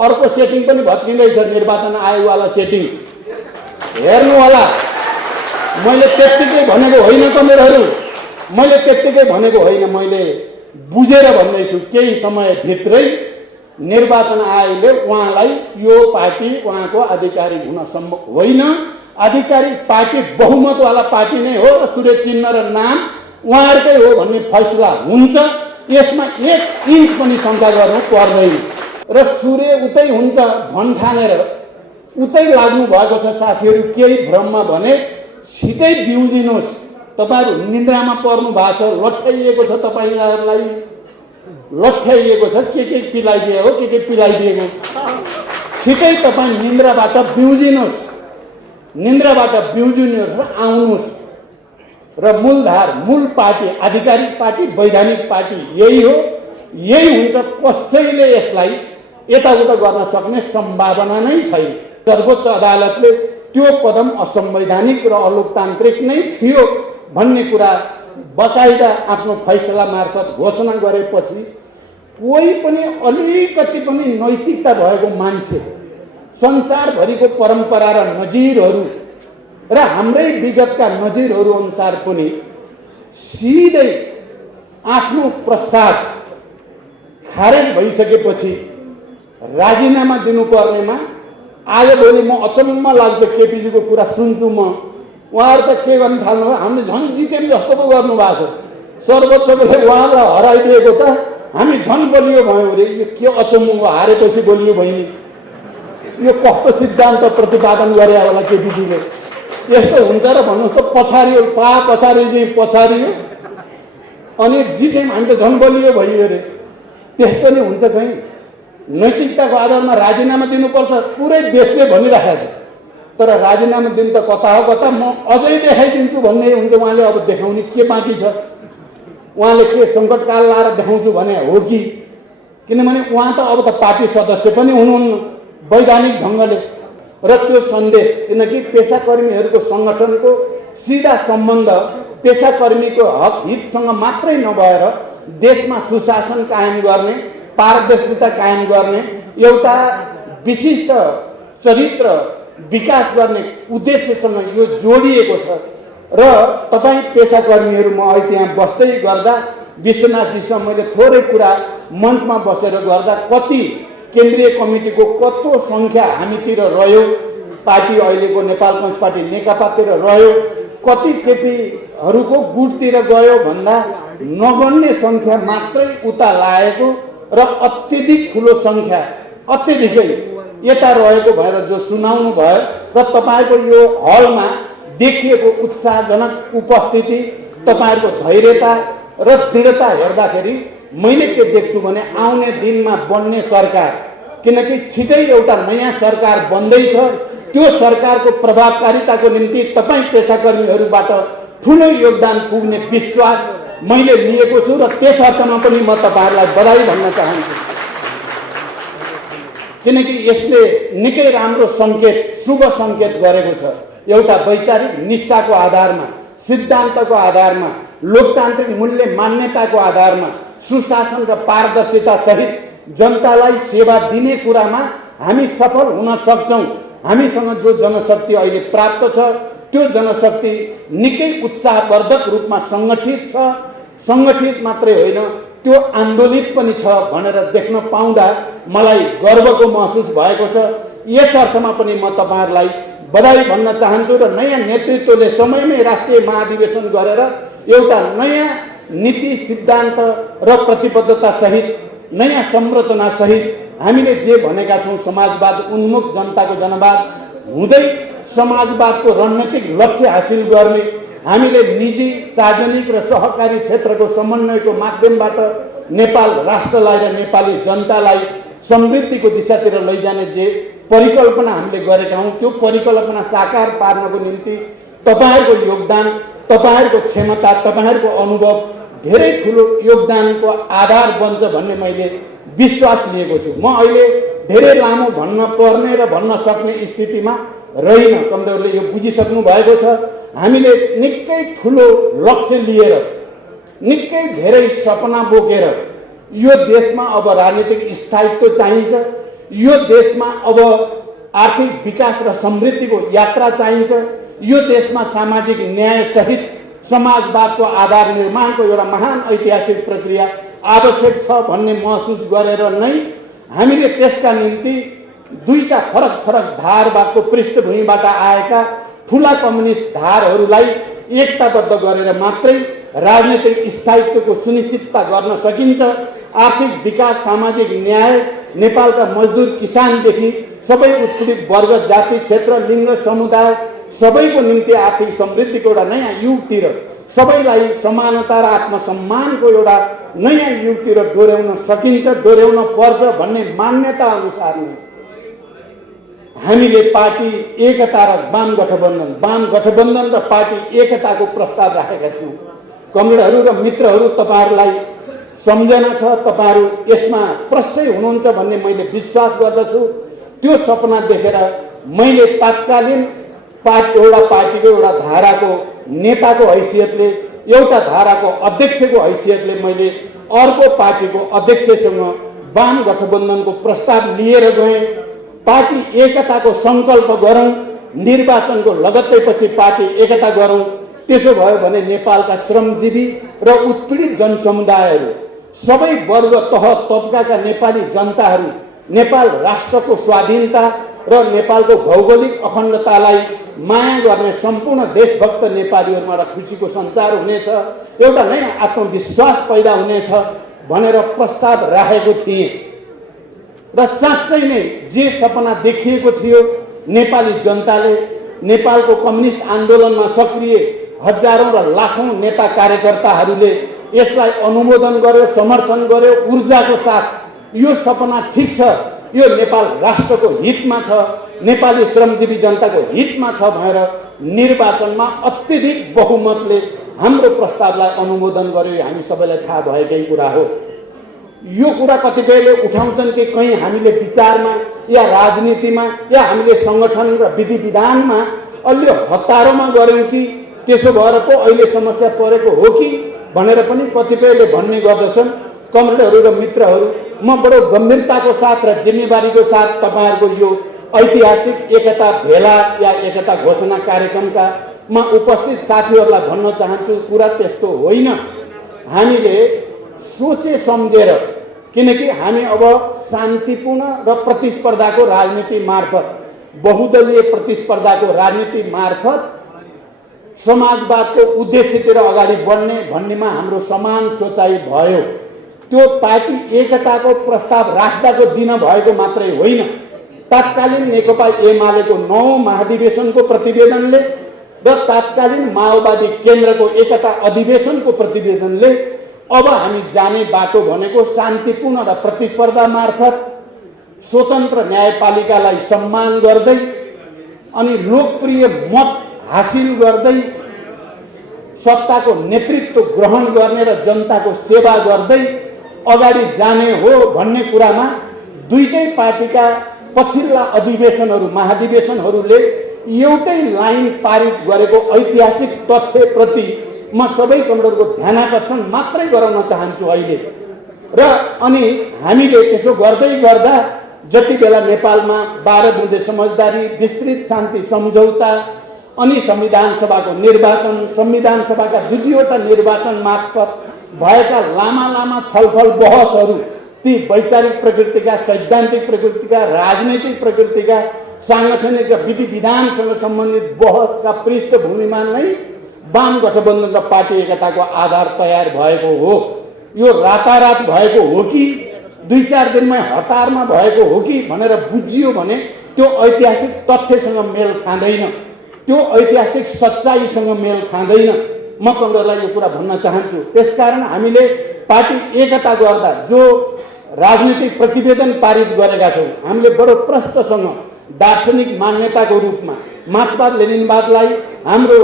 अर्को सेटिङ पनि भत्किँदैछ, निर्वाचन आयोगवाला सेटिङ हेर्नु होला। मैले त्यत्तिकै भनेको होइन तपाईँहरू, मैले त्यत्तिकै भनेको होइन, मैले बुझेर भन्दैछु। केही समयभित्रै निर्वाचन आयोगले उहाँलाई यो पार्टी उहाँको आधिकारिक हुन सम्भव होइन, आधिकारिक पार्टी बहुमतवाला पार्टी नै हो र सूर्य चिन्ह र नाम उहाँहरूकै हो भन्ने फैसला हुन्छ। यसमा 1 इन्च पनि शङ्का गर्नु पर्दैन र सूर्य उतै हुन्छ भन्ठानेर उतै लाग्नु भएको छ साथीहरू। केही भ्रममा भने छिटै बिउजिनुहोस्, तपाईँहरू निन्द्रामा पर्नु भएको छ, लट्ठाइएको छ, तपाईँहरूलाई लट्ठाइएको छ, के पिलाइदिएको, के पिलाइदिएको। छिटै तपाईँ निन्द्राबाट बिउजिनुहोस्, निन्द्राबाट बिउजिनुहोस् र आउनुहोस् र मूलधार, मूल पार्टी, आधिकारिक पार्टी, वैधानिक पार्टी यही हो, यही हुन्छ। कसैले यसलाई यताउता गर्न सक्ने सम्भावना नै छैन। सर्वोच्च अदालतले त्यो कदम असंवैधानिक र अलोकतान्त्रिक नै थियो भन्ने कुरा बकाइदा आफ्नो फैसला मार्फत घोषणा गरेपछि कोही पनि अलिकति पनि नैतिकता भएको मान्छे, संसारभरिको परम्परा र नजिरहरू र हाम्रै विगतका नजिरहरू अनुसार पनि सिधै आफ्नो प्रस्ताव खारेज भइसकेपछि राजीनामा दिनुपर्नेमा आजभोलि म अचम्म लाग्दो केपीजीको कुरा सुन्छु। म उहाँहरू त के गर्नु थाल्नु भयो, हामीले झन् जित्यौँ जस्तो पो गर्नुभएको छ। सर्वोच्चले उहाँलाई हराइदिएको त हामी झन् बलियो भयौँ रे। यो के अचम्म हो, हारेपछि बलियो भइन्। यो कस्तो सिद्धान्त प्रतिपादन गरे होला केपीजीले। यस्तो हुन्छ र भन्नुहोस् त, पछारियो पछारियो अनि जित्यौँ हामी त झन् बलियो भइयो रे। त्यस्तो नै हुन्छ कहीँ। नैतिकताको आधारमा राजीनामा दिनुपर्छ पुरै देशले भनिराखेको छ, तर राजीनामा दिनु त कता हो कता, म अझै देखाइदिन्छु भन्ने हुन्छ। उहाँले अब देखाउने के बाँकी छ? उहाँले के सङ्कटकाल लाएर देखाउँछु भने हो कि? किनभने उहाँ त अब त पार्टी सदस्य पनि हुनुहुन्न वैधानिक ढङ्गले। र त्यो सन्देश, किनकि पेसाकर्मीहरूको सङ्गठनको सिधा सम्बन्ध पेसाकर्मीको हक हितसँग मात्रै नभएर देशमा सुशासन कायम गर्ने, पारदर्शिता कायम गर्ने, एउटा विशिष्ट चरित्र विकास गर्ने उद्देश्यसँग यो जोडिएको छ। र तपाईँ पेसाकर्मीहरू, म अहिले त्यहाँ बस्दै गर्दा विश्वनाथजीसँग मैले थोरै कुरा मञ्चमा बसेर गर्दा कति केन्द्रीय कमिटीको कत्रो सङ्ख्या हामीतिर रह्यो, पार्टी अहिलेको नेपाल कम्युनिस्ट पार्टी नेकपातिर रह्यो, कति केपीहरूको गुटतिर गयो भन्दा नगण्य सङ्ख्या मात्रै उता लागेको र अत्यधिक ठुलो सङ्ख्या अत्यधिकै यता रहेको भएर जो सुनाउनु भयो र तपाईँको यो हलमा देखिएको उत्साहजनक उपस्थिति, तपाईँहरूको धैर्यता र दृढता हेर्दाखेरि मैले के देख्छु भने आउने दिनमा बन्ने सरकार, किनकि छिटै एउटा नयाँ सरकार बन्दैछ, त्यो सरकारको प्रभावकारिताको निम्ति तपाईँ पेसाकर्मीहरूबाट ठुलो योगदान पुग्ने विश्वास मैले लिएको छु र त्यस अर्थमा पनि म तपाईँहरूलाई बधाई भन्न चाहन्छु। किनकि यसले निकै राम्रो सङ्केत, शुभ सङ्केत गरेको छ। एउटा वैचारिक निष्ठाको आधारमा, सिद्धान्तको आधारमा, लोकतान्त्रिक मूल्य मान्यताको आधारमा, सुशासन र पारदर्शिता सहित जनतालाई सेवा दिने कुरामा हामी सफल हुन सक्छौँ। हामीसँग जो जनशक्ति अहिले प्राप्त छ त्यो जनशक्ति निकै उत्साहवर्धक रूपमा सङ्गठित छ। सङ्गठित मात्रै होइन, त्यो आन्दोलित पनि छ भनेर देख्न पाउँदा मलाई गर्वको महसुस भएको छ। यस अर्थमा पनि म तपाईँहरूलाई बधाई भन्न चाहन्छु र नयाँ नेतृत्वले समयमै राष्ट्रिय महाधिवेशन गरेर एउटा नयाँ नीति, सिद्धान्त र प्रतिबद्धता सहित, नयाँ संरचना सहित हामीले जे भनेका छौँ समाजवाद उन्मुख जनताको जनवाद हुँदै समाजवादको रणनीतिक लक्ष्य हासिल गर्ने, हामीले निजी, सार्वजनिक र सहकारी क्षेत्रको समन्वयको माध्यमबाट नेपाल राष्ट्रलाई र नेपाली जनतालाई समृद्धिको दिशातिर लैजाने जे परिकल्पना हामीले गरेका हौँ, त्यो परिकल्पना साकार पार्नको निम्ति तपाईँहरूको योगदान, तपाईँहरूको क्षमता, तपाईँहरूको अनुभव धेरै ठुलो योगदानको आधार बन्छ भन्ने मैले विश्वास लिएको छु। म अहिले धेरै लामो भन्न पर्ने र भन्न सक्ने स्थितिमा रहेन। कमरेडले यो बुझिसक्नु भएको छ। हामीले निकै ठुलो लक्ष्य लिएर, निकै धेरै सपना बोकेर यो देशमा अब राजनीतिक स्थायित्व चाहिन्छ, यो देशमा अब आर्थिक विकास र समृद्धिको यात्रा चाहिन्छ। यो देशमा सामाजिक न्याय सहित समाजवादको आधार निर्माणको एउटा महान ऐतिहासिक प्रक्रिया आवश्यक छ भन्ने महसुस गरेर नै हामीले त्यसका निम्ति दुईटा फरक फरक धारबाटको पृष्ठभूमिबाट आएका ठुला कम्युनिस्ट धारहरूलाई एकताबद्ध गरेर मात्रै राजनीतिक स्थायित्वको सुनिश्चितता गर्न सकिन्छ। आर्थिक विकास, सामाजिक न्याय नेपालका मजदुर किसानदेखि सबै उत्पीडित वर्ग, जाति, क्षेत्र, लिङ्ग, समुदाय सबैको निम्ति आर्थिक समृद्धिको एउटा नयाँ युगतिर, सबैलाई समानता र आत्मसम्मानको एउटा नयाँ युगतिर डोर्याउन सकिन्छ, डोर्याउन पर्छ भन्ने मान्यता अनुसार नै हामीले पार्टी एकता र वाम गठबन्धन र पार्टी एकताको प्रस्ताव राखेका छौँ। कमरेडहरू र मित्रहरू, तपाईँहरूलाई सम्झना छ, तपाईँहरू यसमा प्रष्टै हुनुहुन्छ भन्ने मैले विश्वास गर्दछु। त्यो सपना देखेर मैले तात्कालीन एउटा पार्टीको एउटा धाराको नेताको हैसियतले, एउटा धाराको अध्यक्षको हैसियतले मैले अर्को पार्टीको अध्यक्षसँग वाम गठबन्धनको प्रस्ताव लिएर गएँ। पार्टी एकताको सङ्कल्प गरौँ, निर्वाचनको लगत्तैपछि पार्टी एकता गरौँ। त्यसो भयो भने नेपालका श्रमजीवी र उत्पीडित जनसमुदायहरू, सबै वर्ग, तह तबकाका नेपाली जनताहरू नेपाल राष्ट्रको स्वाधीनता र नेपालको भौगोलिक अखण्डतालाई माया गर्ने सम्पूर्ण देशभक्त नेपालीहरूमा एउटा खुसीको सञ्चार हुनेछ, एउटा नयाँ आत्मविश्वास पैदा हुनेछ भनेर प्रस्ताव राखेको थिएँ। र साँच्चै नै जे सपना देखिएको थियो, नेपाली जनताले नेपालको कम्युनिस्ट आन्दोलनमा सक्रिय हजारौं र लाखौं नेता कार्यकर्ताहरूले यसलाई अनुमोदन गर्यो, समर्थन गर्यो ऊर्जाको साथ। यो सपना ठिक छ, यो नेपाल राष्ट्रको हितमा छ, नेपाली श्रमजीवी जनताको हितमा छ भनेर निर्वाचनमा अत्यधिक बहुमतले हाम्रो प्रस्तावलाई अनुमोदन गर्यो। हामी सबैलाई थाहा भएकै कुरा हो। यो कुरा कतिपयले उठाउँछन् कि कहीँ हामीले विचारमा या राजनीतिमा या हामीले सङ्गठन र विधि विधानमा अलि हतारोमा गऱ्यौँ कि त्यसो भएर पो अहिले समस्या परेको हो कि भनेर पनि कतिपयले भन्ने गर्दछन्। कमरेडहरू र मित्रहरू, म बडो गम्भीरताको साथ र जिम्मेवारीको साथ तपाईँहरूको यो ऐतिहासिक एकता भेला या एकता घोषणा कार्यक्रमका मा उपस्थित साथीहरूलाई भन्न चाहन्छु, कुरा त्यस्तो होइन। हामीले सोचे सम्झेर, किनकि हामी अब शान्तिपूर्ण र प्रतिस्पर्धाको राजनीति मार्फत, बहुदलीय प्रतिस्पर्धाको राजनीति मार्फत समाजवादको उद्देश्यतिर अगाडि बढ्ने भन्नेमा हाम्रो समान सोचाइ भयो। त्यो पार्टी एकताको प्रस्ताव राख्दाको दिन भएको मात्रै होइन, तत्कालीन नेकपा एमालेको 9औं महाधिवेशनको प्रतिवेदनले र तत्कालीन माओवादी केन्द्रको एकता अधिवेशनको प्रतिवेदनले अब हामी जाने बाटो भनेको शान्तिपूर्ण र प्रतिस्पर्धा मार्फत स्वतन्त्र न्यायपालिकालाई सम्मान गर्दै अनि लोकप्रिय मत हासिल गर्दै सत्ताको नेतृत्व ग्रहण गर्ने र जनताको सेवा गर्दै अगाडि जाने हो भन्ने कुरामा दुईटै पार्टीका पछिल्ला अधिवेशनहरू, महाधिवेशनहरूले एउटै लाइन पारित गरेको ऐतिहासिक तथ्यप्रति म सबै कमरेडको ध्यानाकर्षण मात्रै गराउन चाहन्छु अहिले। र अनि हामीले त्यसो गर्दै गर्दा जति बेला नेपालमा 12 बुँदे समझदारी, विस्तृत शान्ति सम्झौता अनि संविधान सभाको निर्वाचन, संविधान सभाका दुईवटा निर्वाचन मार्फत भएका लामा लामा छलफल बहसहरू, ती वैचारिक प्रकृतिका, सैद्धान्तिक प्रकृतिका, राजनीतिक प्रकृतिका, साङ्गठनिक र विधि विधानसँग सम्बन्धित बहसका पृष्ठभूमिमा नै वाम गठबन्धन र पार्टी एकताको आधार तयार भएको हो। यो रातारात भएको हो कि 2-4 दिनमै हतारमा भएको हो कि भनेर बुझियो भने त्यो ऐतिहासिक तथ्यसँग मेल खाँदैन, त्यो ऐतिहासिक सच्चाइसँग मेल खाँदैन। म कमरेडलाई यो कुरा भन्न चाहन्छु। त्यसकारण हामीले पार्टी एकता गर्दा जो राजनीतिक प्रतिवेदन पारित गरेका छौँ, हामीले बडो प्रष्टसँग दार्शनिक मान्यताको रूपमा मार्क्सवाद लेनिनवादलाई हाम्रो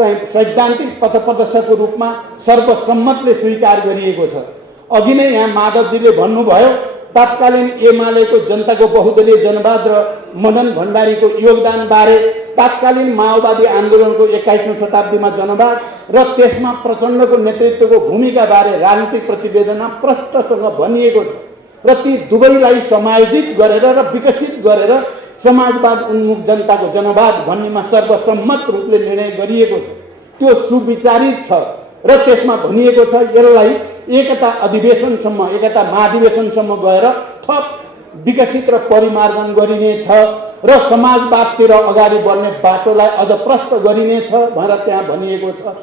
सैद्धान्तिक पथप्रदर्शकको रूपमा सर्वसम्मतले स्वीकार गरिएको छ। अघि नै यहाँ माधवजीले भन्नुभयो, तत्कालीन एमालेको जनताको बहुदलीय जनवाद र मदन भण्डारीको योगदान बारे, तत्कालीन माओवादी आन्दोलनको 21औं शताब्दीमा जनवाद र त्यसमा प्रचण्डको नेतृत्वको भूमिका बारे राजनीतिक प्रतिवेदनमा प्रष्टसँग भनिएको छ। र ती दुवैलाई समायोजित गरेर र विकसित गरेर समाजवाद उन्मुख जनताको जनवाद भन्नेमा सर्वसम्मत रूपले निर्णय गरिएको छ। त्यो सुविचारित छ र त्यसमा भनिएको छ यसलाई एकता अधिवेशनसम्म, एकता महाधिवेशनसम्म गएर थप विकसित र परिमार्जन गरिनेछ र समाजवादतिर अगाडि बढ्ने बाटोलाई अझ प्रष्ट गरिनेछ भनेर त्यहाँ भनिएको छ।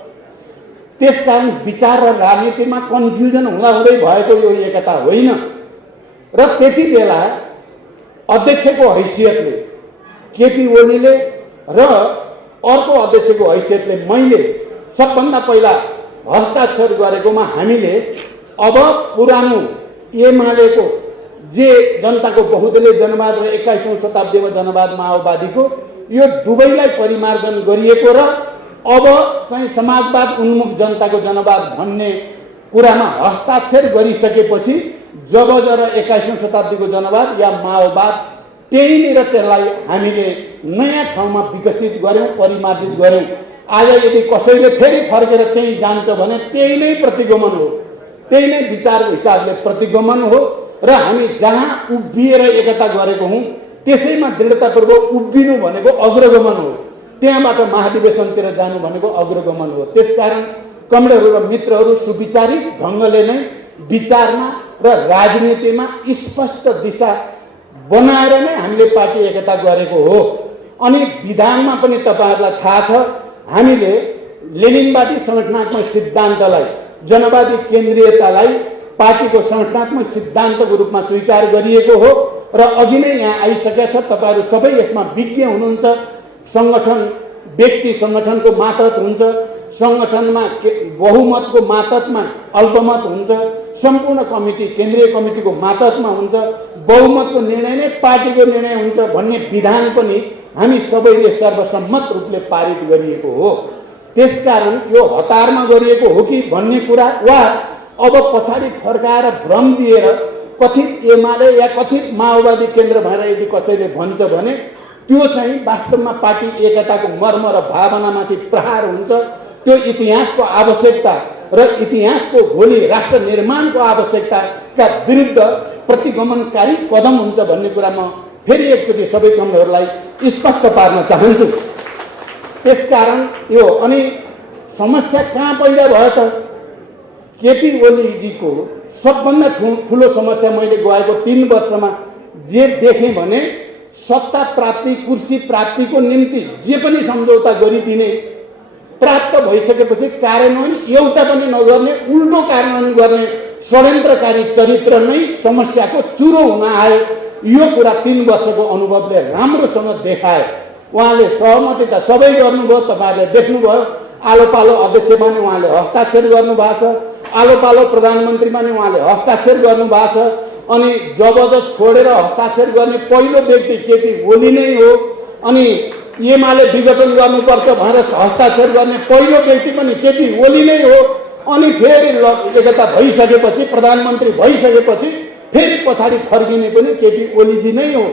त्यसकारण विचार र राजनीतिमा कन्फ्युजन हुँदाहुँदै भएको यो एकता होइन। र त्यति बेला अध्यक्षको हैसियतले केपी ओलीले र अर्को अध्यक्षको हैसियतले मैले सबभन्दा पहिला हस्ताक्षर गरेकोमा हामीले अब पुरानो एमालेको जे जनताको बहुदलीय जनवाद र 21औं शताब्दीमा जनवाद माओवादीको यो दुवैलाई परिमार्जन गरिएको र अब चाहिँ समाजवाद उन्मुख जनताको जनवाद भन्ने कुरामा हस्ताक्षर गरिसकेपछि जब 21औं शताब्दीको जनवाद या माओवाद त्यहीँनिर त्यसलाई हामीले नयाँ ठाउँमा विकसित गर्यौं, परिमार्जित गर्यौं। आज यदि कसैले फेरि फर्केर त्यही जान्छ भने त्यही नै प्रतिगमन हो, त्यही नै विचारको हिसाबले प्रतिगमन हो र हामी जहाँ उभिएर एकता गरेको हौं त्यसैमा दृढतापूर्वक उभिनु भनेको अग्रगमन हो, त्यहाँबाट महाधिवेशनतिर जानु भनेको अग्रगमन हो। त्यसकारण कमरेडहरू र मित्रहरू सुविचारित ढङ्गले नै विचारमा र राजनीतिमा स्पष्ट दिशा बनाएर नै हामीले पार्टी एकता गरेको हो। अनि विधानमा पनि तपाईहरुलाई थाहा छ हामीले लेनिनवादी संगठनात्मक सिद्धान्तलाई, जनवादी केन्द्रीयतालाई पार्टीको संगठनात्मक सिद्धान्तको रूपमा स्वीकार गरिएको हो र अघि नै यहाँ आइसकेको छ। तपाईहरु सबै यसमा विज्ञ हुनुहुन्छ। संगठन व्यक्ति संगठनको मातहत हुन्छ, संगठनमा बहुमतको मातहतमा अल्पमत हुन्छ, सम्पूर्ण कमिटी केन्द्रीय कमिटीको मातहतमा हुन्छ, बहुमतको निर्णय नै पार्टीको निर्णय हुन्छ भन्ने विधान पनि हामी सबैले सर्वसम्मत रूपले पारित गरिएको हो। त्यसकारण यो हतारमा गरिएको हो कि भन्ने कुरा वा अब पछाडि फर्काएर भ्रम दिएर कथित एमाले या कथित माओवादी केन्द्र भनेर यदि कसैले भन्छ भने त्यो चाहिँ वास्तवमा पार्टी एकताको मर्म र भावनामाथि प्रहार हुन्छ। त्यो इतिहासको आवश्यकता र इतिहासको भोलि राष्ट्र निर्माणको आवश्यकताका विरुद्ध प्रतिगमनकारी कदम हुन्छ भन्ने कुरा म फेरि एकचोटि सबै कमरेडहरूलाई स्पष्ट पार्न चाहन्छु। त्यसकारण यो अनि समस्या कहाँ पैदा भयो त? केपी ओलीजीको सबभन्दा ठुलो समस्या मैले गएको 3 वर्षमा जे देखेँ भने सत्ता प्राप्ति, कुर्सी प्राप्तिको निम्ति जे पनि सम्झौता गरिदिने, प्राप्त भइसकेपछि कार्यान्वयन एउटा पनि नगर्ने, उल्टो कार्यान्वयन गर्ने षड्यन्त्रकारी चरित्र नै समस्याको चुरो हुन आयो। यो कुरा 3 वर्षको अनुभवले राम्रोसँग देखाए। उहाँले सहमति त सबै गर्नुभयो, तपाईहरुले देख्नुभयो। आलो पालो अध्यक्षमा नि उहाँले हस्ताक्षर गर्नुभएको छ, आलो पालो प्रधानमन्त्रीमा नि उहाँले हस्ताक्षर गर्नुभएको छ। अनि जबरजस्त छोडेर हस्ताक्षर गर्ने पहिलो व्यक्ति केपी ओली नै हो। अनि एमाले विघटन गर्नुपर्छ भनेर हस्ताक्षर गर्ने पहिलो व्यक्ति पनि केपी ओली नै हो। अनि फेरि एकता भइसकेपछि, प्रधानमन्त्री भइसकेपछि फेरि पछाडि फर्किने पनि केपी ओलीजी नै हो।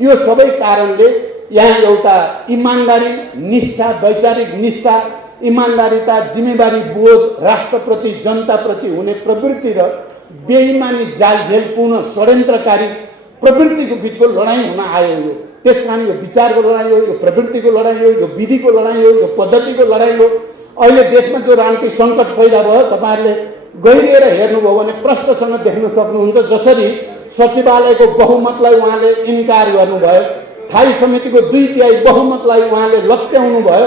यो सबै कारणले यहाँ एउटा इमानदारी, निष्ठा, वैचारिक निष्ठा, इमानदारिता, जिम्मेवारी बोध, राष्ट्रप्रति जनताप्रति हुने प्रवृत्ति र बेइमानी, जालझेलपूर्ण षड्यन्त्रकारी प्रवृत्तिको बीचको लडाईँ हुन आयो। यो त्यसकारण यो विचारको लडाईँ हो, यो प्रवृत्तिको लडाईँ हो, यो विधिको लडाईँ हो, यो पद्धतिको लडाईँ हो। अहिले देशमा जो राजनीतिक सङ्कट पैदा भयो तपाईहरुले गहिरिएर हेर्नुभयो भने प्रष्टसँग देख्न सक्नुहुन्छ। जसरी सचिवालयको बहुमतलाई उहाँले इन्कार गर्नुभयो, स्थायी समितिको 2/3 बहुमतलाई उहाँले लत्याउनु भयो,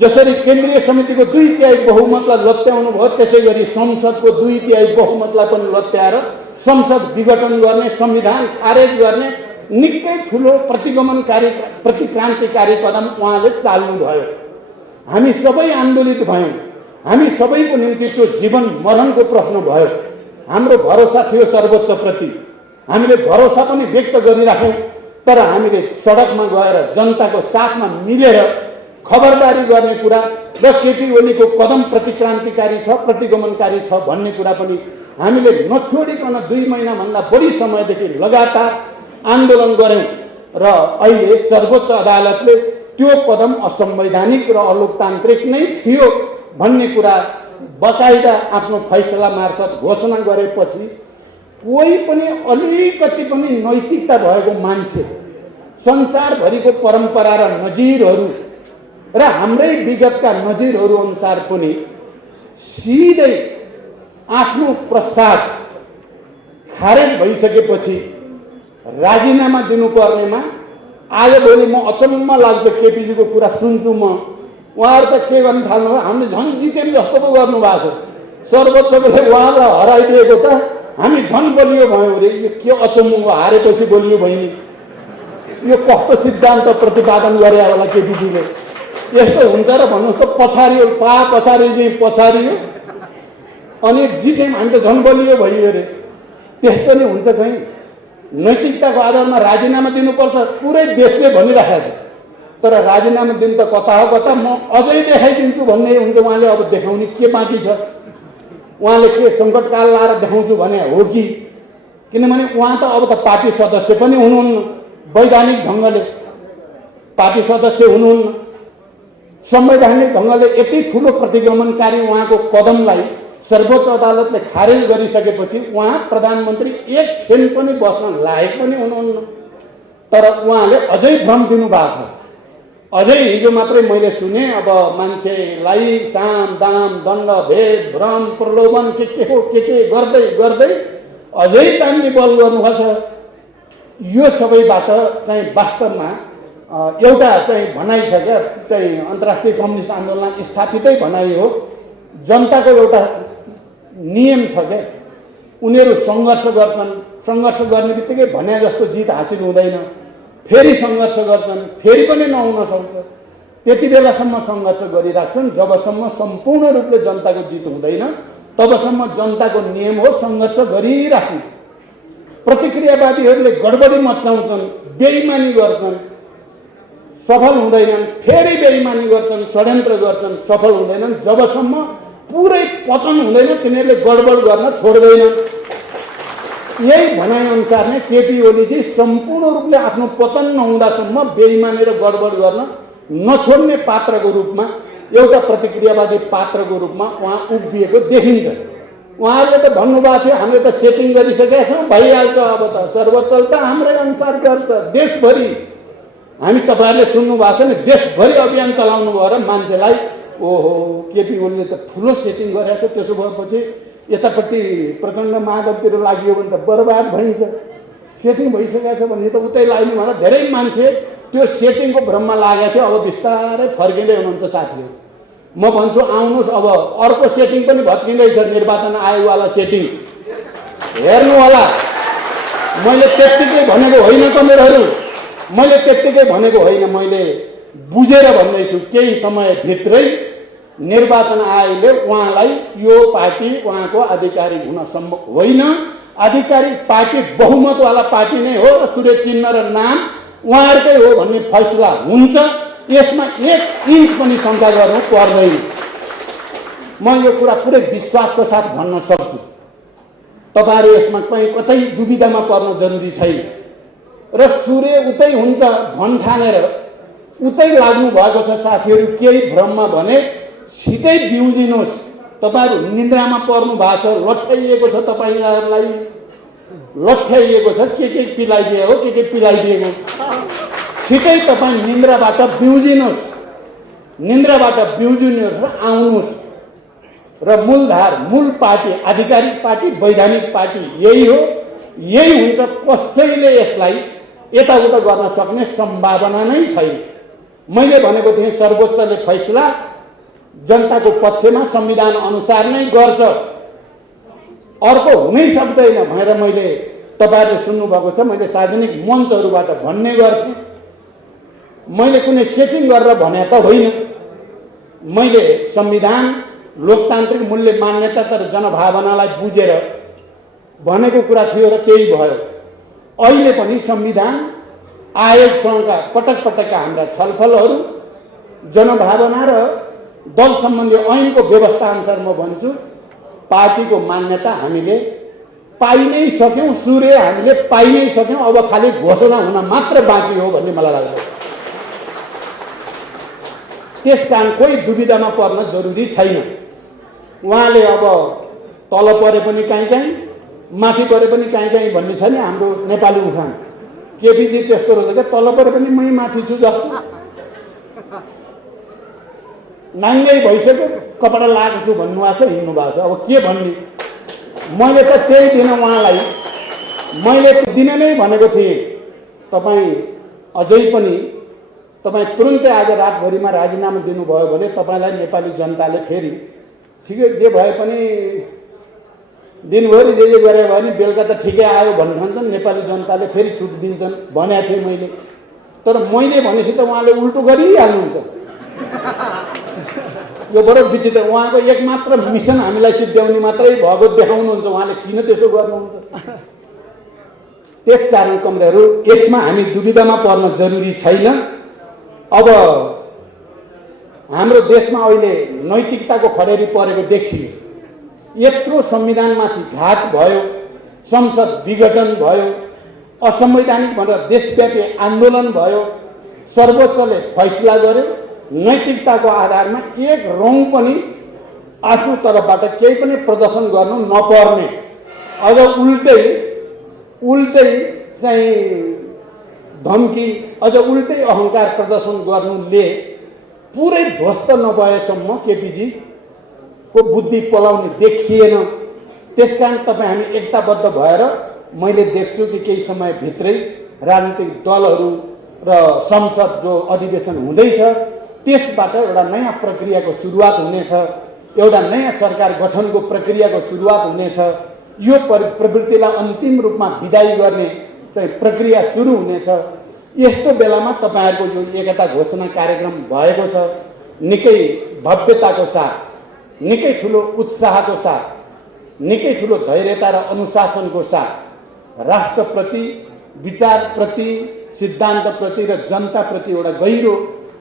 जसरी केन्द्रीय समितिको 2/3 बहुमतलाई लत्याउनु भयो, त्यसैगरी संसदको 2/3 बहुमतलाई पनि लत्याएर संसद विघटन गर्ने, संविधान खारेज गर्ने निकै ठुलो प्रतिगमनकारी, प्रतिक्रान्तिकारी कदम उहाँले चाल्नु भयो। हामी सबै आन्दोलित भयौं। हामी सबैको निम्ति त्यो जीवन मरणको प्रश्न भयो। हाम्रो भरोसा थियो सर्वोच्चप्रति, हामीले भरोसा पनि व्यक्त गरिराख्यौं। तर हामीले सडकमा गएर जनताको साथमा मिलेर खबरदारी गर्ने कुरा र केपी ओलीको कदम प्रतिक्रान्तिकारी छ, प्रतिगमनकारी छ भन्ने कुरा पनि हामीले नछोडिकन 2 महिनाभन्दा बढी समयदेखि लगातार आन्दोलन गर्यौं र अहिले सर्वोच्च अदालतले त्यो कदम असंवैधानिक र अलोकतान्त्रिक नै थियो भन्ने कुरा बकाइदा आफ्नो फैसला मार्फत घोषणा गरेपछि कोही पनि अलिकति पनि नैतिकता भएको मान्छे, संसारभरिको परम्परा र नजिरहरू र हाम्रै विगतका नजिरहरू अनुसार पनि सिधै आफ्नो प्रस्ताव खारेज भइसकेपछि राजीनामा दिनुपर्नेमा आजभोलि म अचम्म लाग्दो केपीजीको कुरा सुन्छु म। उहाँहरू त के गर्न थाल्नु, हामीले झन् जित्यौँ जस्तो पो गर्नुभएको छ। सर्वोच्चले उहाँलाई हराइदिएको त हामी झन् बलियो भयौँ अरे। यो के अचम्म, हारेपछि बलियो बहिनी, यो कस्तो सिद्धान्त प्रतिपादन गरे होला केपीजीले। यस्तो हुन्छ र भन्नुहोस् त, पछारियो पछारियो अनि जित्यौँ हामी त झन् बलियो भइयो अरे। त्यस्तो नै हुन्छ कहीँ? नैतिकताको आधारमा राजीनामा दिनुपर्छ पुरै देशले भनिराखेको छ, तर राजीनामा दिनु त कता हो कता, म अझै देखाइदिन्छु भन्ने हुन्छ। उहाँले अब देखाउने के बाँकी छ? उहाँले के सङ्कटकाल लाएर देखाउँछु भने हो कि? किनभने उहाँ त अब त पार्टी सदस्य पनि हुनुहुन्न, वैधानिक ढङ्गले पार्टी सदस्य हुनुहुन्न। संवैधानिक ढङ्गले यति ठुलो प्रतिगमनकारी उहाँको कदमलाई सर्वोच्च अदालतले खारेज गरिसकेपछि उहाँ प्रधानमन्त्री एक क्षण पनि बस्न लायक पनि हुनुहुन्न। तर उहाँले अझै भ्रम दिनुभएको छ। अझै हिजो मात्रै मैले सुने, अब मान्छेलाई साम दाम दण्ड भेद भ्रम प्रलोभन के हो के गर्दै गर्दै अझै तान्ने बल गर्नुभएको छ। यो सबैबाट चाहिँ वास्तवमा एउटा चाहिँ भनाइ छ क्या, चाहिँ अन्तर्राष्ट्रिय कम्युनिस्ट आन्दोलन स्थापितै भनाइ हो। जनताको एउटा नियम छ क्या, उनीहरू सङ्घर्ष गर्छन्, सङ्घर्ष गर्ने बित्तिकै भने जस्तो जित हासिल हुँदैन, फेरि सङ्घर्ष गर्छन्, फेरि पनि नहुन सक्छ। त्यति बेलासम्म सङ्घर्ष गरिराख्छन् जबसम्म सम्पूर्ण रूपले जनताको जित हुँदैन, तबसम्म जनताको नियम हो सङ्घर्ष गरिराख्नु। प्रतिक्रियावादीहरूले गडबडी मचाउँछन्, बेइमानी गर्छन्, सफल हुँदैनन्, फेरि बेइमानी गर्छन्, षड्यन्त्र गर्छन्, सफल हुँदैनन्। जबसम्म पुरै पतन हुँदैन तिनीहरूले गडबड गर्न छोड्दैनन्। यही भनाइअनुसार नै केपी ओलीजी सम्पूर्ण रूपले आफ्नो पतन नहुँदासम्म बेइमानी र गडबड गर्न नछोड्ने पात्रको रूपमा, एउटा प्रतिक्रियावादी पात्रको रूपमा उहाँ उभिएको देखिन्छ। उहाँहरूले त भन्नुभएको थियो हामीले त सेटिङ गरिसकेका छौँ, भइहाल्छ, अब त सर्वोच्चले त हाम्रै अनुसार गर्छ। देशभरि हामी तपाईँहरूले सुन्नु भएको छ नि, देशभरि अभियान चलाउनु भयो र मान्छेलाई ओहो केपी ओलीले त ठुलो सेटिङ गरेको छ, त्यसो भएपछि यतापट्टि प्रचण्ड माधवतिर लागि भने त बर्बाद भइन्छ। सेटिङ भइसकेको छ भने त उतै लाग्ने भन्दा धेरै मान्छे त्यो सेटिङको भ्रममा लागेको थियो। अब बिस्तारै फर्किँदै हुनुहुन्छ साथीहरू। म भन्छु आउनुहोस्, अब अर्को सेटिङ पनि भत्किँदैछ, निर्वाचन आयोगवाला सेटिङ हेर्नु होला। मैले त्यत्तिकै भनेको होइन कमेरहरू, मैले त्यत्तिकै भनेको होइन, मैले बुझेर भन्दैछु। केही समयभित्रै निर्वाचन आयोगले उहाँलाई यो पार्टी उहाँको आधिकारिक हुन सम्भव होइन, आधिकारिक पार्टी बहुमतवाला पार्टी नै हो र सूर्य चिन्ह र नाम उहाँहरूकै हो भन्ने फैसला हुन्छ। यसमा एक इन्च पनि शङ्का गर्नु पर्दैन। म यो कुरा पुरै विश्वासको साथ भन्न सक्छु। तपाईँहरू यसमा कहीँ कतै दुविधामा पर्न जरुरी छैन। र सूर्य उतै हुन्छ भन्ठानेर उतै लाग्नु भएको छ साथीहरू। केही भ्रममा भने छिटै बिउजिनुहोस्। तपाईँहरू निन्द्रामा पर्नु भएको छ, लट्ठ्याइएको छ, तपाईँहरूलाई लट्ठ्याइएको छ, के पिलाइदिएको हो, के पिलाइदिएको। छिटै तपाईँ निन्द्राबाट बिउजिनुहोस्, निन्द्राबाट बिउजिनुहोस् र आउनुहोस्। र मूलधार, मूल पार्टी, आधिकारिक पार्टी, वैधानिक पार्टी यही हो, यही हुन्छ। कसैले यसलाई यताउता गर्न सक्ने सम्भावना नै छैन। मैले भनेको थिएँ सर्वोच्चले फैसला जनताको पक्षमा संविधान अनुसार नै गर्छ, अर्को हुनै सक्दैन भनेर मैले तपाईँहरूले सुन्नुभएको छ। मैले सार्वजनिक मञ्चहरूबाट भन्ने गर्थेँ। मैले कुनै सेटिङ गरेर भने त होइन। मैले संविधान, लोकतान्त्रिक मूल्य मान्यता तर जनभावनालाई बुझेर भनेको कुरा थियो र त्यही भयो। अहिले पनि संविधान आयोगसँगका पटक पटकका हाम्रा छलफलहरू, जनभावना र दल सम्बन्धी ऐनको व्यवस्था अनुसार म भन्छु पार्टीको मान्यता हामीले पाइ नै सक्यौँ, सूर्य हामीले पाइ नै सक्यौँ। अब खालि घोषणा हुन मात्र बाँकी हो भन्ने मलाई लाग्छ। त्यसकारण कोही दुविधामा पर्न जरुरी छैन। उहाँले अब तल परे पनि कहीँ माथि परे पनि कहीँ भन्ने छ नि हाम्रो नेपाली उखान। केपीजी त्यस्तो रहेछ क्या, तल परे पनि मै माथि छु जस्तो। नाङ्गै भइसक्यो, कपडा लगाएको छु भन्नुभएको छ, हिँड्नु भएको छ। अब के भन्ने? मैले त त्यही दिन उहाँलाई मैले दिन नै भनेको थिएँ, तपाईँ अझै पनि तपाईँ तुरुन्तै आज रातभरिमा राजीनामा दिनुभयो भने तपाईँलाई नेपाली जनताले फेरि ठिकै जे भए पनि दिनभरि जे गरे भयो भने बेलुका त ठिकै आयो भन्छन्, नेपाली जनताले फेरि छुट दिन्छन् भनेको थिएँ मैले। तर मैले भनेपछि त उहाँले उल्टो गरिहाल्नुहुन्छ। यो बडो विचित्र। उहाँको एकमात्र मिसन हामीलाई सिद्ध्याउने मात्रै भएको देखाउनुहुन्छ, उहाँले किन त्यसो गर्नुहुन्छ? त्यसकारण कमरेडहरू, यसमा हामी दुविधामा पर्न जरुरी छैन। अब हाम्रो देशमा अहिले नैतिकताको खडेरी परेको देखियो। यत्रो संविधानमाथि घात भयो, संसद विघटन भयो, असंवैधानिक भनेर देशव्यापी आन्दोलन भयो, सर्वोच्चले फैसला गर्यो, नैतिकताको आधारमा एक रौँ पनि आफ्नो तर्फबाट केही पनि प्रदर्शन गर्नु नपर्ने, अझ उल्टै चाहिँ धम्की, अझ उल्टै अहङ्कार प्रदर्शन गर्नुले पुरै ध्वस्त नभएसम्म केपीजीको बुद्धि पलाउने देखिएन। त्यसकारण तपाईँ हामी एकताबद्ध भएर मैले देख्छु कि केही समयभित्रै राजनीतिक दलहरू र संसद जो अधिवेशन हुँदैछ त्यसबाट एउटा नयाँ प्रक्रियाको सुरुवात हुनेछ, एउटा नयाँ सरकार गठनको प्रक्रियाको सुरुवात हुनेछ। यो प्रवृत्तिलाई अन्तिम रूपमा विदाई गर्ने चाहिँ प्रक्रिया सुरु हुनेछ। यस्तो बेलामा तपाईँहरूको यो एकता घोषणा कार्यक्रम भएको छ, निकै भव्यताको साथ, निकै ठुलो उत्साहको साथ, निकै ठुलो धैर्यता र अनुशासनको साथ राष्ट्रप्रति, विचारप्रति, सिद्धान्तप्रति र जनताप्रति एउटा गहिरो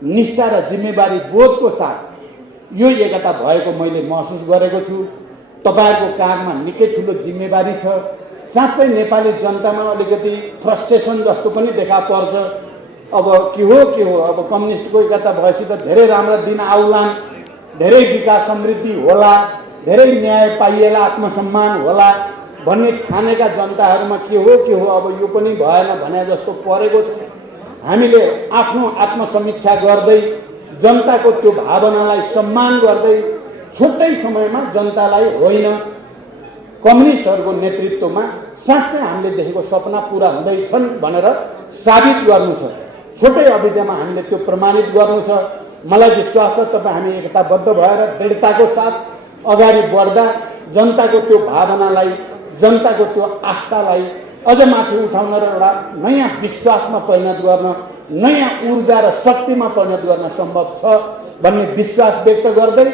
निष्ठा र जिम्मेवारी बोधको साथ यो एकता भएको मैले महसुस गरेको छु। तपाईहरुको काँधमा निकै ठुलो जिम्मेवारी छ। साँच्चै नेपाली जनतामा अलिकति फ्रस्ट्रेसन जस्तो पनि देखा पर्छ। अब के हो अब कम्युनिस्टको एकता भएपछि त धेरै राम्रा दिन आउलान्, धेरै विकास समृद्धि होला, धेरै न्याय पाइएला, आत्मसम्मान होला भन्ने ठानेका जनताहरूमा के हो अब यो पनि भएन भने जस्तो परेको छ। हामीले आफ्नो आत्मसमीक्षा गर्दै जनताको त्यो भावनालाई सम्मान गर्दै छुट्टै समयमा जनतालाई होइन कम्युनिस्टहरूको नेतृत्वमा साँच्चै हामीले देखेको सपना पूरा हुँदैछन् भनेर साबित गर्नु छ। छोटै अवधिमा हामीले त्यो प्रमाणित गर्नु छ। मलाई विश्वास छ तपाईँ हामी एकताबद्ध भएर दृढताको साथ अगाडि बढ्दा जनताको त्यो भावनालाई, जनताको त्यो आस्थालाई अझ माथि उठाउन र एउटा नयाँ विश्वासमा परिणत गर्न, नयाँ ऊर्जा र शक्तिमा परिणत गर्न सम्भव छ भन्ने विश्वास व्यक्त गर्दै